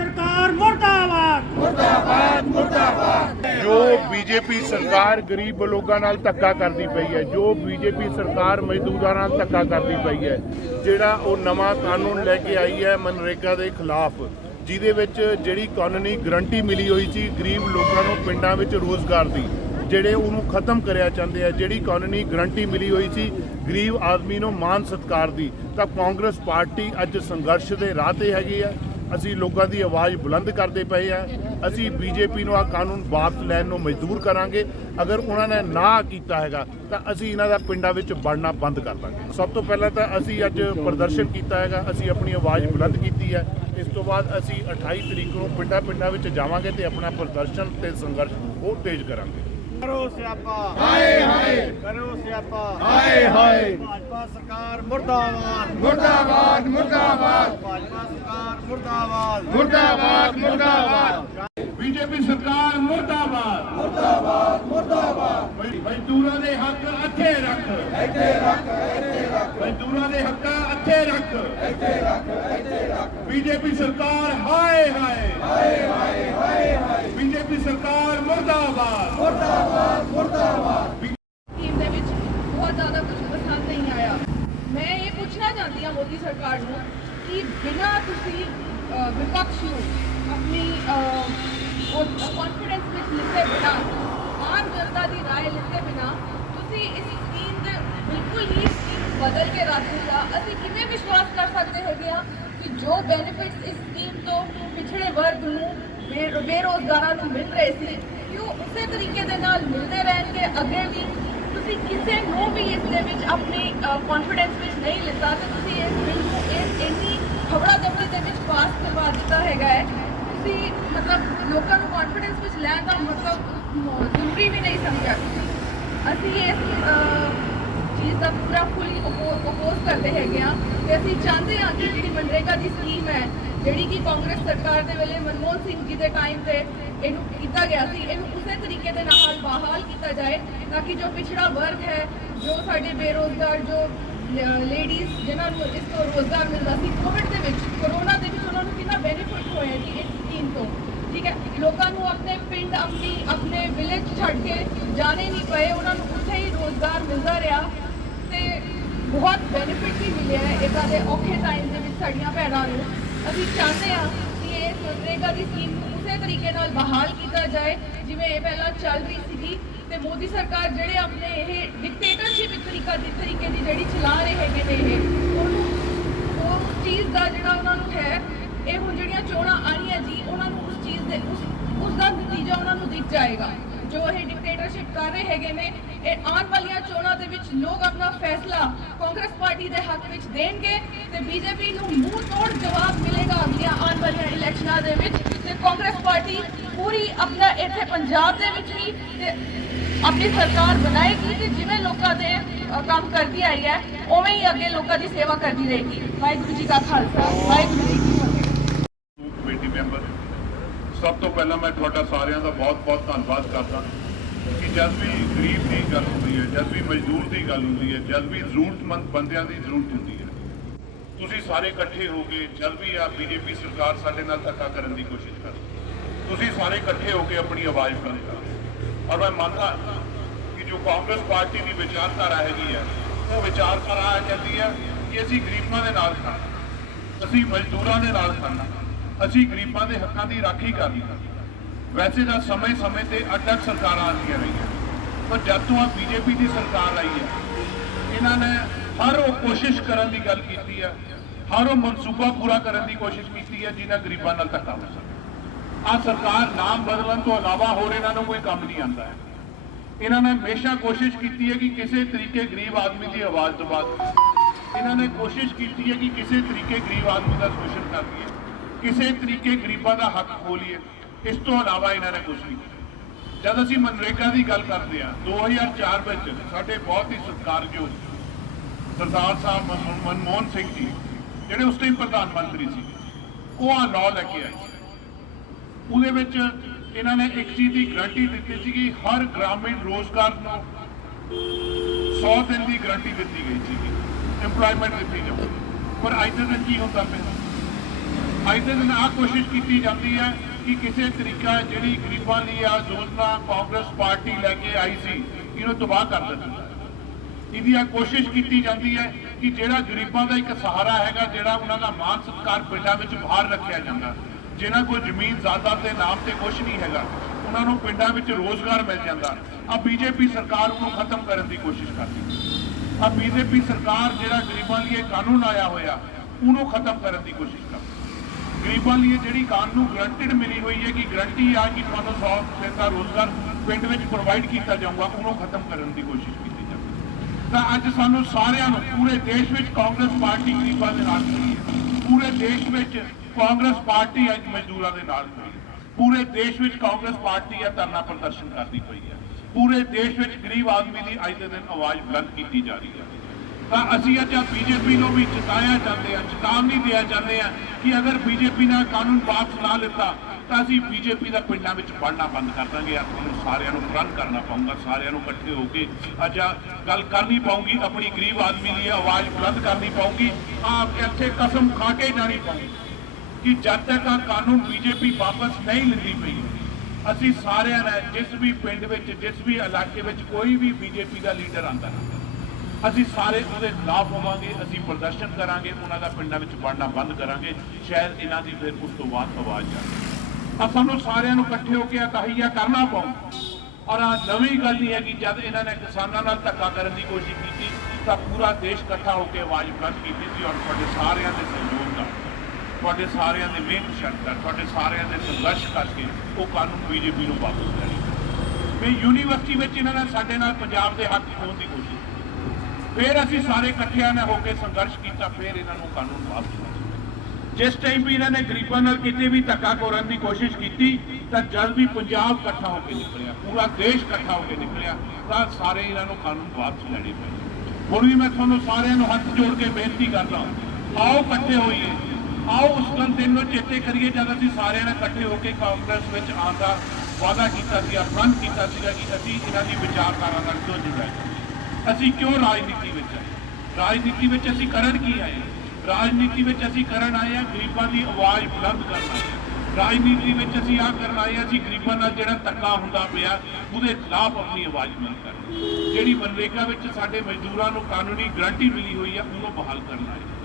ਸਰਕਾਰ ਮੁਰਦਾਬਾਦ। ਮੁਰਦਾਬਾਦ ਮੁਰਦਾਬਾਦ। ਜੋ ਬੀਜੇਪੀ ਸਰਕਾਰ ਗਰੀਬ ਲੋਕਾਂ ਨਾਲ ਧੱਕਾ ਕਰਦੀ ਪਈ ਹੈ ਜੋ ਬੀਜੇਪੀ ਸਰਕਾਰ ਮਜ਼ਦੂਰਾਂ ਨਾਲ ਧੱਕਾ ਕਰਦੀ ਪਈ ਹੈ ਜਿਹੜਾ ਉਹ ਨਵਾਂ ਕਾਨੂੰਨ ਲੈ ਕੇ ਆਈ ਹੈ ਮਨਰੇਗਾ ਦੇ ਖਿਲਾਫ ਜਿਹਦੇ ਵਿੱਚ ਜਿਹੜੀ ਕਾਨੂੰਨੀ ਗਰੰਟੀ ਮਿਲੀ ਹੋਈ ਸੀ ਗਰੀਬ ਲੋਕਾਂ ਨੂੰ ਪਿੰਡਾਂ ਵਿੱਚ ਰੋਜ਼ਗਾਰ ਦੀ ਜਿਹੜੇ ਉਹਨੂੰ ਖਤਮ ਕਰਿਆ ਚਾਹੁੰਦੇ ਆ ਜਿਹੜੀ ਕਾਨੂੰਨੀ ਗਰੰਟੀ ਮਿਲੀ ਹੋਈ ਸੀ ਗਰੀਬ ਆਦਮੀ ਨੂੰ ਮਾਨ ਸਤਕਾਰ ਦੀ ਤਾਂ ਕਾਂਗਰਸ ਪਾਰਟੀ ਅੱਜ ਸੰਘਰਸ਼ ਦੇ ਰਾਹ ਤੇ ਹੈਗੀ ਆ। ਅਸੀਂ ਲੋਕਾਂ ਦੀ ਆਵਾਜ਼ ਬੁਲੰਦ ਕਰਦੇ ਪਏ ਆ। ਅਸੀਂ ਬੀਜੇਪੀ ਨੂੰ ਆ ਕਾਨੂੰਨ ਵਾਪਸ ਲੈਣ ਨੂੰ ਮਜ਼ਦੂਰ ਕਰਾਂਗੇ। ਅਗਰ ਉਹਨਾਂ ਨੇ ਨਾ ਕੀਤਾ ਹੈਗਾ, ਤਾਂ ਅਸੀਂ ਇਹਨਾਂ ਦਾ ਪਿੰਡਾਂ ਵਿੱਚ ਵੜਨਾ ਬੰਦ ਕਰ ਦਾਂਗੇ। ਸਭ ਤੋਂ ਪਹਿਲਾਂ ਤਾਂ ਅਸੀਂ ਅੱਜ ਪ੍ਰਦਰਸ਼ਨ ਕੀਤਾ ਹੈਗਾ। ਅਸੀਂ ਆਪਣੀ ਆਵਾਜ਼ ਬੁਲੰਦ ਕੀਤੀ ਹੈ। ਇਸ ਤੋਂ ਬਾਅਦ ਅਸੀਂ 28 ਤਰੀਕ ਨੂੰ ਪਿੰਡਾਂ ਪਿੰਡਾਂ ਵਿੱਚ ਜਾਵਾਂਗੇ ਤੇ ਆਪਣਾ ਪ੍ਰਦਰਸ਼ਨ ਤੇ ਸੰਘਰਸ਼ ਉਹ ਤੇਜ਼ ਕਰਾਂਗੇ। ਕਰੋ ਸਿਆਪਾ। ਹਾਏ ਹਾਏ। ਕਰੋ ਸਿਆਪਾ। ਹਾਏ ਹਾਏ। ਭਾਜਪਾ ਸਰਕਾਰ ਮੁਰਦਾਬਾਦ। ਮੁਰਦਾਬਾਦ ਮੁਰਦਾਬਾਦ। ਭਾਜਪਾ ਸਰਕਾਰ ਮੁਰਦਾਬਾਦ। ਮੁਰਦਾਬਾਦ ਮੁਰਦਾਬਾਦ। ਬੀਜੇਪੀ ਸਰਕਾਰ ਮੁਰਦਾਬਾਦ। ਮੁਰਦਾਬਾਦ ਮੁਰਦਾਬਾਦ। ਮਜ਼ਦੂਰਾਂ ਦੇ ਹੱਕ ਅੱਥੇ ਰੱਖ। ਇੱਥੇ ਰੱਖ ਇੱਥੇ ਰੱਖ। ਮਜ਼ਦੂਰਾਂ ਦੇ ਹੱਕਾਂ ਅੱਥੇ ਰੱਖ। ਇੱਥੇ ਰੱਖ ਇੱਥੇ ਰੱਖ। ਬੀਜੇਪੀ ਸਰਕਾਰ ਹਾਏ। ਹਾਏ ਹਾਏ ਹਾਏ ਹਾਏ। ਬੀਜੇਪੀ ਸਰਕਾਰ ਮੁਰਦਾਬਾਦ ਸਕੀਮ ਦੇ ਵਿੱਚ ਬਹੁਤ ਜ਼ਿਆਦਾ ਕੁਝ ਪਸੰਦ ਨਹੀਂ ਆਇਆ ਮੈਂ ਇਹ ਪੁੱਛਣਾ ਚਾਹੁੰਦੀ ਹਾਂ ਮੋਦੀ ਸਰਕਾਰ ਨੂੰ ਕਿ ਬਿਨਾਂ ਤੁਸੀਂ ਅਹ, ਵਿਪਕਸ਼ ਨੂੰ ਆਪਣੀ ਕੌਨਫੀਡੈਂਸ ਵਿੱਚ ਲਿੱਤੇ ਬਿਨਾਂ ਆਮ ਜਨਤਾ ਦੀ رائے ਲਿੱਤੇ ਬਿਨਾਂ ਤੁਸੀਂ ਇਸ ਸਕੀਮ ਦੇ ਬਿਲਕੁਲ ਹੀ ਸਕੀਮ ਬਦਲ ਕੇ ਰੱਖ ਦਿੱਤਾ ਅਸੀਂ ਕਿਵੇਂ ਵਿਸ਼ਵਾਸ ਕਰ ਸਕਦੇ ਹੈਗੇ ਆ ਕਿ ਜੋ ਬੈਨੀਫਿਟਸ ਇਸ ਸਕੀਮ ਤੋਂ ਪਿਛੜੇ ਵਰਗ ਨੂੰ ਬੇ- ਬੇਰੁਜ਼ਗਾਰਾਂ ਨੂੰ ਮਿਲ ਰਹੇ ਸੀ ਕਿ ਉਹ ਉਸੇ ਤਰੀਕੇ ਦੇ ਨਾਲ ਮਿਲਦੇ ਰਹਿਣਗੇ ਅੱਗੇ ਵੀ ਤੁਸੀਂ ਕਿਸੇ ਨੂੰ ਵੀ ਇਸ ਦੇ ਵਿੱਚ ਆਪਣੀ ਕੌਨਫੀਡੈਂਸ ਵਿੱਚ ਨਹੀਂ ਲਿੱਤਾ ਤੇ ਤੁਸੀਂ ਇਸ ਬਿੱਲ ਨੂੰ ਇਸ ਇੰਨੀ ਖਬੜਾ ਜਬੜੀ ਦੇ ਵਿੱਚ ਪਾਸ ਕਰਵਾ ਦਿੱਤਾ ਹੈਗਾ ਹੈ। ਤੁਸੀਂ ਮਤਲਬ ਲੋਕਾਂ ਨੂੰ ਕੌਨਫੀਡੈਂਸ ਵਿੱਚ ਲੈਣ ਦਾ ਮਤਲਬ ਜ਼ਰੂਰੀ ਵੀ ਨਹੀਂ ਸਮਝਿਆ। ਅਸੀਂ ਇਸ ਚੀਜ਼ ਦਾ ਪੂਰਾ ਫੁੱਲੀ ਅਪੋਜ਼ ਕਰਦੇ ਹੈਗੇ ਆ ਤੇ ਅਸੀਂ ਚਾਹੁੰਦੇ ਹਾਂ ਕਿ ਜਿਹੜੀ ਮਨਰੇਗਾ ਦੀ ਸਕੀਮ ਹੈ, ਜਿਹੜੀ ਕਿ ਕਾਂਗਰਸ ਸਰਕਾਰ ਦੇ ਵੇਲੇ ਮਨਮੋਹਨ ਸਿੰਘ ਜੀ ਦੇ ਟਾਈਮ ਤੇ ਇਹਨੂੰ ਕੀਤਾ ਗਿਆ ਸੀ, ਇਹਨੂੰ ਉਸੇ ਤਰੀਕੇ ਦੇ ਨਾਲ ਬਹਾਲ ਕੀਤਾ ਜਾਏ ਤਾਂ ਕਿ ਜੋ ਪਿਛੜਾ ਵਰਗ ਹੈ, ਜੋ ਸਾਡੇ ਬੇਰੋਜ਼ਗਾਰ, ਜੋ ਲੇਡੀਜ਼ ਜਿਨ੍ਹਾਂ ਨੂੰ ਇਸ ਤੋਂ ਰੋਜ਼ਗਾਰ ਮਿਲਦਾ ਸੀ ਕੋਵਿਡ ਦੇ ਵਿੱਚ ਕੋਰੋਨਾ ਦੇ ਵਿੱਚ ਉਹਨਾਂ ਨੂੰ ਕਿੰਨਾ ਬੈਨੀਫਿਟ ਹੋਇਆ ਜੀ ਇਸ ਸਕੀਮ ਤੋਂ? ਠੀਕ ਹੈ, ਲੋਕਾਂ ਨੂੰ ਆਪਣੇ ਪਿੰਡ, ਆਪਣੀ, ਆਪਣੇ ਵਿਲੇਜ ਛੱਡ ਕੇ ਜਾਣੇ ਨਹੀਂ ਪਏ, ਉਹਨਾਂ ਨੂੰ ਉੱਥੇ ਹੀ ਰੋਜ਼ਗਾਰ ਮਿਲਦਾ ਰਿਹਾ ਤੇ ਬਹੁਤ ਬੈਨੀਫਿਟ ਵੀ ਮਿਲਿਆ ਹੈ ਇਦਾਂ ਦੇ ਔਖੇ ਟਾਈਮ ਦੇ ਵਿੱਚ ਸਾਡੀਆਂ ਭੈਣਾਂ ਨੂੰ। ਅਸੀਂ ਚਾਹੁੰਦੇ ਹਾਂ ਕਿ ਇਹ ਮਨਰੇਗਾ ਦੀ ਸਕੀਮ ਨੂੰ ਉਸੇ ਤਰੀਕੇ ਨਾਲ ਬਹਾਲ ਕੀਤਾ ਜਾਏ, ਜਿਵੇਂ ਇਹ ਪਹਿਲਾਂ ਚੱਲ ਰਹੀ ਮੋਦੀ ਸਰਕਾਰ ਜਿਹੜੇ ਆਪਣੇ ਇਹ ਡਿਕਟੇਟਰਸ਼ਿਪ ਇੱਕ ਤਰੀਕਾ ਦੀ ਤਰੀਕੇ ਦੀ ਜਿਹੜੀ ਚਲਾ ਰਹੇ ਹੈਗੇ ਨੇ ਇਹ, ਉਹਨੂੰ ਉਸ ਚੀਜ਼ ਦਾ ਜਿਹੜਾ ਉਹਨਾਂ ਨੂੰ ਹੈ, ਇਹ ਹੁਣ ਜਿਹੜੀਆਂ ਚੋਣਾਂ ਆਣੀਆਂ ਜੀ, ਉਹਨਾਂ ਨੂੰ ਉਸ ਚੀਜ਼ ਦੇ ਉਸ ਉਸ ਦਾ ਨਤੀਜਾ ਉਹਨਾਂ ਨੂੰ ਦਿਖ ਜਾਏਗਾ। ਜੋ ਇਹ ਡਿਕਟੇਟਰਸ਼ਿਪ ਕਰ ਰਹੇ ਹੈਗੇ ਨੇ, ਇਹ ਆਉਣ ਵਾਲੀਆਂ ਚੋਣਾਂ ਦੇ ਵਿੱਚ ਲੋਕ ਆਪਣਾ ਫੈਸਲਾ ਕਾਂਗਰਸ ਪਾਰਟੀ ਦੇ ਹੱਕ ਵਿੱਚ ਦੇਣਗੇ ਤੇ ਬੀਜੇਪੀ ਨੂੰ ਮੂੰਹ ਤੋੜ ਜਵਾਬ ਮਿਲੇਗਾ ਅਗਲੀਆਂ ਆਉਣ ਵਾਲੀਆਂ ਇਲੈਕਸ਼ਨਾਂ ਦੇ ਵਿੱਚ ਤੇ ਕਾਂਗਰਸ ਪਾਰਟੀ ਪੂਰੀ ਆਪਣਾ ਇੱਥੇ ਪੰਜਾਬ ਦੇ ਵਿੱਚ ਵੀ ਤੇ ਆਪਣੀ ਸਰਕਾਰ ਬਣਾਏਗੀ ਤੇ ਜਿਵੇਂ ਲੋਕਾਂ ਦੇ ਕੰਮ ਕਰਦੀ ਆਈ ਹੈ, ਉਵੇਂ ਹੀ ਅੱਗੇ ਲੋਕਾਂ ਦੀ ਸੇਵਾ ਕਰਦੀ ਰਹੇਗੀ। ਵਾਹਿਗੁਰੂ ਜੀ ਕਾ ਖਾਲਸਾ, ਵਾਹਿਗੁਰੂ ਜੀ ਕੀ ਫਤਿਹ। ਕਮੇਟੀ ਮੈਂਬਰ, ਸਭ ਤੋਂ ਪਹਿਲਾਂ ਮੈਂ ਤੁਹਾਡਾ ਸਾਰਿਆਂ ਦਾ ਬਹੁਤ-ਬਹੁਤ ਧੰਨਵਾਦ ਕਰਦਾ। ਕਿ ਜਦ ਵੀ ਗਰੀਬ ਦੀ ਗੱਲ ਹੁੰਦੀ ਹੈ, ਜਦ ਵੀ ਮਜ਼ਦੂਰ ਦੀ ਗੱਲ ਹੁੰਦੀ ਹੈ, ਜਦ ਵੀ ਜ਼ਰੂਰਤਮੰਦ ਬੰਦਿਆਂ ਦੀ ਜ਼ਰੂਰਤ ਹੁੰਦੀ ਹੈ, ਤੁਸੀਂ ਸਾਰੇ ਇਕੱਠੇ ਹੋ ਕੇ ਜਦ ਵੀ ਆ ਬੀਜੇਪੀ ਸਰਕਾਰ ਸਾਡੇ ਨਾਲ ਧੱਕਾ ਕਰਨ ਦੀ ਕੋਸ਼ਿਸ਼ ਕਰਦੀ ਤੁਸੀਂ ਸਾਰੇ ਇਕੱਠੇ ਹੋ ਕੇ ਆਪਣੀ ਆਵਾਜ਼ ਬੁਲੰਦ ਕਰੋ ਔਰ ਮੈਂ ਮੰਨਦਾ ਕਿ ਜੋ ਕਾਂਗਰਸ ਪਾਰਟੀ ਦੀ ਵਿਚਾਰਧਾਰਾ ਹੈਗੀ ਹੈ ਉਹ ਵਿਚਾਰਧਾਰਾ ਇਹ ਕਹਿੰਦੀ ਹੈ ਕਿ ਅਸੀਂ ਗਰੀਬਾਂ ਦੇ ਨਾਲ ਖੜਨਾ ਅਸੀਂ ਮਜ਼ਦੂਰਾਂ ਦੇ ਨਾਲ ਖੜਨਾ ਅਸੀਂ ਗਰੀਬਾਂ ਦੇ ਹੱਕਾਂ ਦੀ ਰਾਖੀ ਕਰਨੀ। ਵੈਸੇ ਤਾਂ ਸਮੇਂ-ਸਮੇਂ ਤੇ ਅੱਡ-ਅੱਡ ਸਰਕਾਰਾਂ ਆਉਂਦੀਆਂ ਰਹੀਆਂ। ਪਰ ਜਦ ਤੋਂ ਆ ਬੀਜੇਪੀ ਦੀ ਸਰਕਾਰ ਆਈ ਹੈ ਇਹਨਾਂ ਨੇ ਹਰ ਉਹ ਕੋਸ਼ਿਸ਼ ਕਰਨ ਦੀ ਗੱਲ ਕੀਤੀ ਹੈ ਹਰ ਉਹ ਮਨਸੂਬਾ ਪੂਰਾ ਕਰਨ ਦੀ ਕੋਸ਼ਿਸ਼ ਕੀਤੀ ਹੈ ਜਿਹਨਾਂ ਗਰੀਬਾਂ ਨਾਲ ਧੱਕਾ ਹੋ ਸਕੇ ਆ ਸਰਕਾਰ ਨਾਮ ਬਦਲਣ ਤੋਂ ਇਲਾਵਾ ਹੋਰ ਇਹਨਾਂ ਨੂੰ ਕੋਈ ਕੰਮ ਨਹੀਂ ਆਉਂਦਾ ਹੈ। ਇਹਨਾਂ ਨੇ ਹਮੇਸ਼ਾ ਕੋਸ਼ਿਸ਼ ਕੀਤੀ ਹੈ ਕਿ ਕਿਸੇ ਤਰੀਕੇ ਗਰੀਬ ਆਦਮੀ ਦੀ ਆਵਾਜ਼ ਦਬਾ ਦਿੱਤੀ ਇਹਨਾਂ ਨੇ ਕੋਸ਼ਿਸ਼ ਕੀਤੀ ਹੈ ਕਿ ਕਿਸੇ ਤਰੀਕੇ ਗਰੀਬ ਆਦਮੀ ਦਾ ਸ਼ੋਸ਼ਣ ਕਰ ਲਈਏ, ਕਿਸੇ ਤਰੀਕੇ ਗਰੀਬਾਂ ਦਾ ਹੱਕ ਖੋਹ ਲਈਏ। ਇਸ ਤੋਂ ਇਲਾਵਾ ਇਹਨਾਂ ਨੇ ਕੁਝ ਨਹੀਂ ਕੀਤਾ। ਜਦ ਅਸੀਂ ਮਨਰੇਗਾ ਦੀ ਗੱਲ ਕਰਦੇ ਹਾਂ 2004 ਵਿੱਚ ਸਾਡੇ ਬਹੁਤ ਹੀ ਸਤਿਕਾਰਯੋਗ ਸਰਦਾਰ ਸਾਹਿਬ ਮਨਮੋਹਨ ਮਨਮੋਹਨ ਸਿੰਘ ਜੀ, ਜਿਹੜੇ ਉਸ ਟਾਈਮ ਪ੍ਰਧਾਨ ਮੰਤਰੀ ਸੀ, ਉਹ ਆ ਲਾਅ ਲੈ ਕੇ ਆਏ ਉਹਦੇ ਵਿੱਚ ਇਹਨਾਂ ਨੇ ਇੱਕ ਚੀਜ਼ ਦੀ ਗਾਰੰਟੀ ਦਿੱਤੀ ਸੀ ਕਿ ਹਰ ਗ੍ਰਾਮੀਣ ਰੋਜ਼ਗਾਰ ਨੂੰ 100 ਦਿਨ ਦੀ ਗਾਰੰਟੀ ਦਿੱਤੀ ਗਈ ਸੀ EMPLOYMENT ਦਿੱਤੀ ਜਾਊਗੀ। ਪਰ ਅੱਜ ਦੇ ਦਿਨ ਕੀ ਹੁੰਦਾ ਪਿਆ? ਅੱਜ ਦੇ ਦਿਨ ਆਹ ਕੋਸ਼ਿਸ਼ ਕੀਤੀ ਜਾਂਦੀ ਹੈ ਕਿ ਕਿਸੇ ਤਰੀਕਾ ਜਿਹੜੀ ਗਰੀਬਾਂ ਲਈ ਆ ਯੋਜਨਾ ਕਾਂਗਰਸ ਪਾਰਟੀ ਲੈ ਕੇ ਆਈ ਸੀ, ਇਹਨੂੰ ਤਬਾਹ ਕਰ ਦਿੱਤਾ ਇਹਦੀ ਆ ਕੋਸ਼ਿਸ਼ ਕੀਤੀ ਜਾਂਦੀ ਹੈ ਕਿ ਜਿਹੜਾ ਗਰੀਬਾਂ ਦਾ ਇੱਕ ਸਹਾਰਾ ਹੈਗਾ, ਜਿਹੜਾ ਉਹਨਾਂ ਦਾ ਮਾਨ ਸਤਿਕਾਰ ਪਿੰਡਾਂ ਵਿੱਚ ਬਾਹਰ ਰੱਖਿਆ ਜਾਂਦਾ ਜਿਨ੍ਹਾਂ ਕੋਲ ਜ਼ਮੀਨ ਜਾਇਦਾਦ ਦੇ ਨਾਮ ਤੇ ਕੁਝ ਨਹੀਂ ਹੈਗਾ, ਉਹਨਾਂ ਨੂੰ ਪਿੰਡਾਂ ਵਿੱਚ ਰੋਜ਼ਗਾਰ ਮਿਲ ਜਾਂਦਾ। ਆ ਬੀਜੇਪੀ ਸਰਕਾਰ ਉਹਨੂੰ ਖਤਮ ਕਰਨ ਦੀ ਕੋਸ਼ਿਸ਼ ਕਰਦੀ। ਆ ਬੀਜੇਪੀ ਸਰਕਾਰ ਜਿਹੜਾ ਗਰੀਬਾਂ ਲਈ ਇਹ ਕਾਨੂੰਨ ਆਇਆ ਹੋਇਆ, ਉਹਨੂੰ ਖਤਮ ਕਰਨ ਦੀ ਕੋਸ਼ਿਸ਼ ਕਰਦੀ। ਗਰੀਬਾਂ ਲਈ ਜਿਹੜੀ ਕਾਨੂੰਨ ਗਰੰਟਡ ਮਿਲੀ ਹੋਈ ਹੈ ਕਿ ਗਰੰਟੀ ਆ ਕਿ ਤੁਹਾਨੂੰ 100 ਰੁਪਏ ਦਾ ਰੋਜ਼ਗਾਰ ਪਿੰਡ ਵਿੱਚ ਪ੍ਰੋਵਾਈਡ ਕੀਤਾ ਜਾਊਗਾ, ਉਹਨੂੰ ਖਤਮ ਕਰਨ ਦੀ ਕੋਸ਼ਿਸ਼ ਕੀਤੀ ਜਾਵੇ ਤਾਂ ਅੱਜ ਸਾਨੂੰ ਸਾਰਿਆਂ ਨੂੰ, ਪੂਰੇ ਦੇਸ਼ ਵਿੱਚ ਕਾਂਗਰਸ ਪਾਰਟੀ ਗਰੀਬਾਂ ਦੇ ਨਾਲ ਖੜੀ ਹੈ। ਪੂਰੇ ਦੇਸ਼ ਵਿੱਚ ਕਾਂਗਰਸ ਪਾਰਟੀ ਅੱਜ ਮਜ਼ਦੂਰਾਂ ਦੇ ਨਾਲ ਖੜੀ ਹੈ। ਪੂਰੇ ਦੇਸ਼ ਵਿੱਚ ਕਾਂਗਰਸ ਪਾਰਟੀ ਇਹ ਧਰਨਾ ਪ੍ਰਦਰਸ਼ਨ ਕਰਦੀ ਪਈ ਹੈ। ਪੂਰੇ ਦੇਸ਼ ਵਿੱਚ ਗਰੀਬ ਆਦਮੀ ਦੀ ਅੱਜ ਦੇ ਦਿਨ ਆਵਾਜ਼ ਬੁਲੰਦ ਕੀਤੀ ਜਾ ਰਹੀ ਹੈ। ਤਾਂ ਅਸੀਂ ਅੱਜ ਬੀਜੇਪੀ ਨੂੰ ਵੀ ਚੇਤਾਇਆ ਜਾਂਦੇ ਆ, ਚੇਤਾਵਨੀ ਦਿਆ ਜਾਂਦੇ ਆ ਕਿ ਅਗਰ ਬੀਜੇਪੀ ਨੇ ਕਾਨੂੰਨ ਵਾਪਸ ਨਾ ਲਿੱਤਾ ਤਾਂ ਅਸੀਂ ਬੀਜੇਪੀ ਦਾ ਪਿੰਡਾਂ ਵਿੱਚ ਪੜਨਾ ਬੰਦ ਕਰ ਦਾਂਗੇ ਆ ਤੁਹਾਨੂੰ ਸਾਰਿਆਂ ਨੂੰ ਪ੍ਰਣ ਕਰਨਾ ਪਊਗਾ, ਸਾਰਿਆਂ ਨੂੰ ਇਕੱਠੇ ਹੋ ਕੇ। ਅੱਜ ਗੱਲ ਕਰਨੀ ਪਊਗੀ, ਆਪਣੀ ਗਰੀਬ ਆਦਮੀ ਦੀ ਆਵਾਜ਼ ਬੁਲੰਦ ਕਰਨੀ ਪਊਗੀ। ਆਪ ਇੱਥੇ ਕਸਮ ਖਾ ਕੇ ਜਾਣੀ ਪਊਗੀ ਕਿ ਜਦ ਤੱਕ ਆ ਕਾਨੂੰਨ ਬੀਜੇਪੀ ਵਾਪਸ ਨਹੀਂ ਲੈਂਦੀ ਪਈ, ਅਸੀਂ ਸਾਰਿਆਂ ਨੇ ਜਿਸ ਵੀ ਪਿੰਡ ਵਿੱਚ, ਜਿਸ ਵੀ ਇਲਾਕੇ ਵਿੱਚ ਕੋਈ ਵੀ ਬੀਜੇਪੀ ਦਾ ਲੀਡਰ ਆਂਦਾ ਹੈ ਅਸੀਂ ਸਾਰੇ ਉਹਦੇ ਖਿਲਾਫ ਹੋਵਾਂਗੇ, ਅਸੀਂ ਪ੍ਰਦਰਸ਼ਨ ਕਰਾਂਗੇ, ਉਹਨਾਂ ਦਾ ਪਿੰਡਾਂ ਵਿੱਚ ਵੜਨਾ ਬੰਦ ਕਰਾਂਗੇ, ਸ਼ਾਇਦ ਇਹਨਾਂ ਦੀ ਫਿਰ ਉਸ ਤੋਂ ਬਾਅਦ ਆਵਾਜ਼ ਆਵੇ ਆ ਸਾਨੂੰ ਸਾਰਿਆਂ ਨੂੰ ਇਕੱਠੇ ਹੋ ਕੇ ਆ ਕਰਨਾ ਪਊ ਔਰ ਆ ਨਵੀਂ ਗੱਲ ਨਹੀਂ ਹੈਗੀ, ਜਦ ਇਹਨਾਂ ਨੇ ਕਿਸਾਨਾਂ ਨਾਲ ਧੱਕਾ ਕਰਨ ਦੀ ਕੋਸ਼ਿਸ਼ ਕੀਤੀ, ਤਾਂ ਪੂਰਾ ਦੇਸ਼ ਇਕੱਠਾ ਹੋ ਕੇ ਆਵਾਜ਼ ਬੁਲੰਦ ਕੀਤੀ ਸੀ ਔਰ ਤੁਹਾਡੇ ਸਾਰਿਆਂ ਦੇ ਸਹਿਯੋਗ ਨਾਲ, ਤੁਹਾਡੇ ਸਾਰਿਆਂ ਦੇ ਮਿਹਨਤ ਸ਼ਰਤਾਂ ਤੁਹਾਡੇ ਸਾਰਿਆਂ ਦੇ ਸੰਘਰਸ਼ ਕਰਕੇ ਉਹ ਕਾਨੂੰਨ ਬੀਜੇਪੀ ਨੂੰ ਵਾਪਸ ਲੈਣੀ। ਵੀ ਯੂਨੀਵਰਸਿਟੀ ਵਿੱਚ ਇਹਨਾਂ ਨੇ ਸਾਡੇ ਨਾਲ ਪੰਜਾਬ ਦੇ ਹੱਕ ਹੋਣ ਦੀ ਕੋਸ਼ਿਸ਼ ਕੀਤੀ। ਫਿਰ ਅਸੀਂ ਸਾਰੇ ਇਕੱਠਿਆਂ ਨੇ ਹੋ ਕੇ ਸੰਘਰਸ਼ ਕੀਤਾ, ਫਿਰ ਇਹਨਾਂ ਨੂੰ ਕਾਨੂੰਨ ਵਾਪਸ ਲਿਆ ਜਿਸ ਟਾਈਮ ਵੀ ਇਹਨਾਂ ਨੇ ਗਰੀਬਾਂ ਨਾਲ ਕਿਤੇ ਵੀ ਧੱਕਾ ਕਰਨ ਦੀ ਕੋਸ਼ਿਸ਼ ਕੀਤੀ, ਤਾਂ ਜਦ ਵੀ ਪੰਜਾਬ ਇਕੱਠਾ ਹੋ ਕੇ ਨਿਕਲਿਆ, ਪੂਰਾ ਦੇਸ਼ ਇਕੱਠਾ ਹੋ ਕੇ ਨਿਕਲਿਆ, ਤਾਂ ਸਾਰੇ ਇਹਨਾਂ ਨੂੰ ਕਾਨੂੰਨ ਵਾਪਸ ਲੈਣੇ ਪਏ। ਹੁਣ ਵੀ ਮੈਂ ਤੁਹਾਨੂੰ ਸਾਰਿਆਂ ਨੂੰ ਹੱਥ ਜੋੜ ਕੇ ਬੇਨਤੀ ਕਰਦਾ ਆਓ ਇਕੱਠੇ ਹੋਈਏ, ਆਓ ਉਸ ਦਿਨ ਦਿਨ ਨੂੰ ਚੇਤੇ ਕਰੀਏ ਜਦ ਅਸੀਂ ਸਾਰਿਆਂ ਨੇ ਇਕੱਠੇ ਹੋ ਕੇ ਕਾਂਗਰਸ ਵਿੱਚ ਆਉਣ ਦਾ ਵਾਅਦਾ ਕੀਤਾ ਸੀ ਪ੍ਰਣ ਕੀਤਾ ਸੀਗਾ ਕਿ ਅਸੀਂ ਇਹਨਾਂ ਦੀ ਵਿਚਾਰਧਾਰਾ ਨਾਲ ਕਿਉਂ ਜੁੜਾਂਗੇ ਅਸੀਂ ਕਿਉਂ ਰਾਜਨੀਤੀ ਵਿੱਚ ਆਏ? ਰਾਜਨੀਤੀ ਵਿੱਚ ਅਸੀਂ ਕਰਨ ਕੀ ਆਏ? ਰਾਜਨੀਤੀ ਵਿੱਚ ਅਸੀਂ ਕਰਨ ਆਏ ਆ ਗਰੀਬਾਂ ਦੀ ਆਵਾਜ਼ ਬੁਲੰਦ ਕਰਨਾ ਰਾਜਨੀਤੀ ਵਿੱਚ ਅਸੀਂ ਆ ਕਰਨ ਆਏ ਆ ਅਸੀਂ ਗਰੀਬਾਂ ਨਾਲ ਜਿਹੜਾ ਧੱਕਾ ਹੁੰਦਾ ਪਿਆ, ਉਹਦੇ ਖਿਲਾਫ ਆਪਣੀ ਆਵਾਜ਼ ਬੁਲੰਦ ਕਰਨੀ ਜਿਹੜੀ ਮਨਰੇਗਾ ਵਿੱਚ ਸਾਡੇ ਮਜ਼ਦੂਰਾਂ ਨੂੰ ਕਾਨੂੰਨੀ ਗਰੰਟੀ ਮਿਲੀ ਹੋਈ ਆ ਉਹਨੂੰ ਬਹਾਲ ਕਰਨਾ ਹੈ।